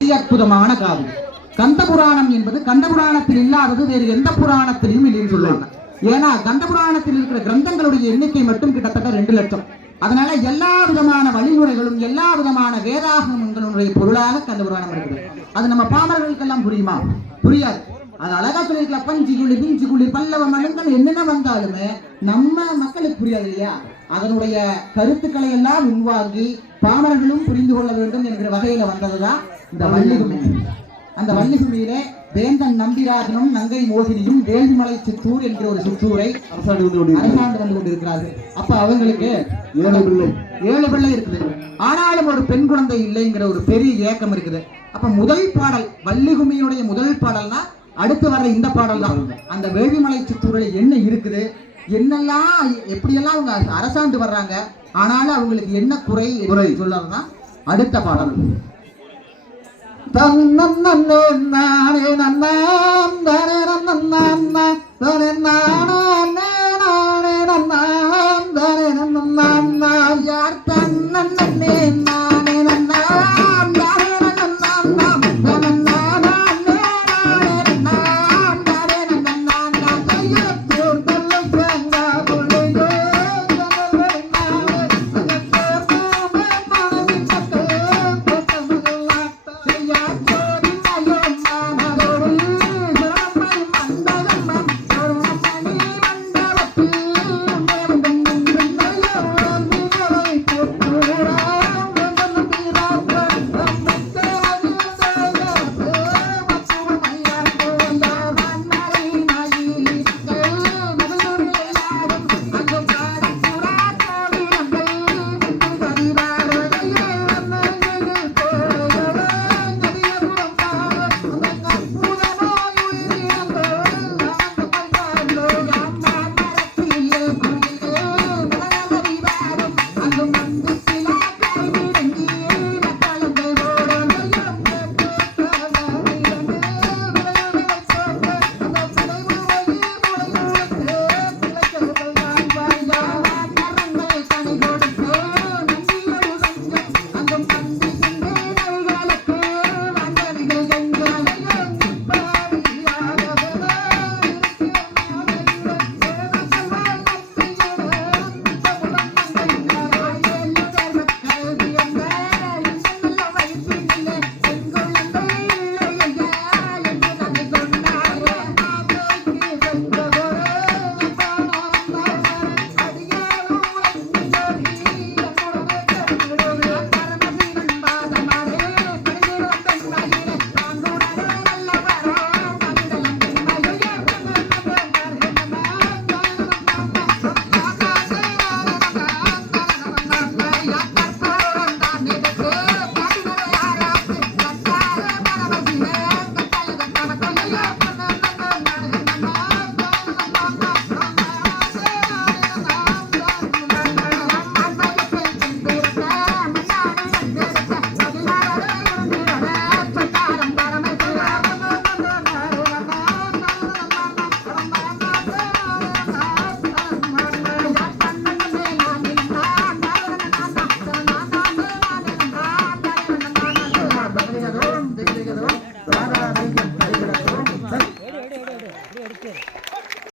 அற்புதமான காவியம். கந்த புராணம் என்பது கந்த புராணத்தில் இல்லாதது வேறு எந்த புராணத்திலையும் இல்லைன்னு சொல்லுவாங்க. ஏன்னா கந்த புராணத்தில் இருக்கிற கிரந்தங்களுடைய எண்ணிக்கை மட்டும் கிட்டத்தட்ட 2 லட்சம். அதனால எல்லா விதமான வழிமுறைகளும் எல்லா விதமான வேதாகமங்களுடைய பொருளாக கந்த புராணம் இருக்குது. அது நம்ம பாமரர்களுக்கெல்லாம் புரியுமா? புரியாது. அது அழகா சொல்லிருக்கலாம். பஞ்சிகுளி பிஞ்சிகுளி பல்லவ மலங்கள் என்னென்ன வந்தாலுமே நம்ம மக்களுக்கு புரியாது இல்லையா? அதனுடைய கருத்துக்களை எல்லாம் உள்வாங்கி பாமரர்களும் புரிந்து கொள்ள வேண்டும் என்கிற வகையில வந்ததுதான் இந்த வள்ளிகுமி. அந்த வள்ளிகுமியிலே வேந்தன் நம்பிராஜனும் நங்கை மோகினியும் வேள்விமலை சித்தூர் என்கிற ஒரு சித்தூரை அரசாண்டு வந்து கொண்டிருக்கிறார்கள். அப்ப அவங்களுக்கு 7 பிள்ளை இருக்குது. ஆனாலும் ஒரு பெண் குழந்தை இல்லைங்கிற ஒரு பெரிய ஏக்கம் இருக்குது. அப்ப முதல் பாடல் வள்ளிகுமியுடைய முதல் பாடல்னா அடுத்து வர்ற இந்த பாடல் தான். அந்த வேள்விமலை சித்தூரில் என்ன இருக்குது, என்னெல்லாம் எப்படியெல்லாம் அவங்க அரசாண்டு வர்றாங்க, ஆனாலும் அவங்களுக்கு என்ன குறை சொல்லதான் அடுத்த பாடல். தன்னே நானே நன்னாம் தானே நன்னாம்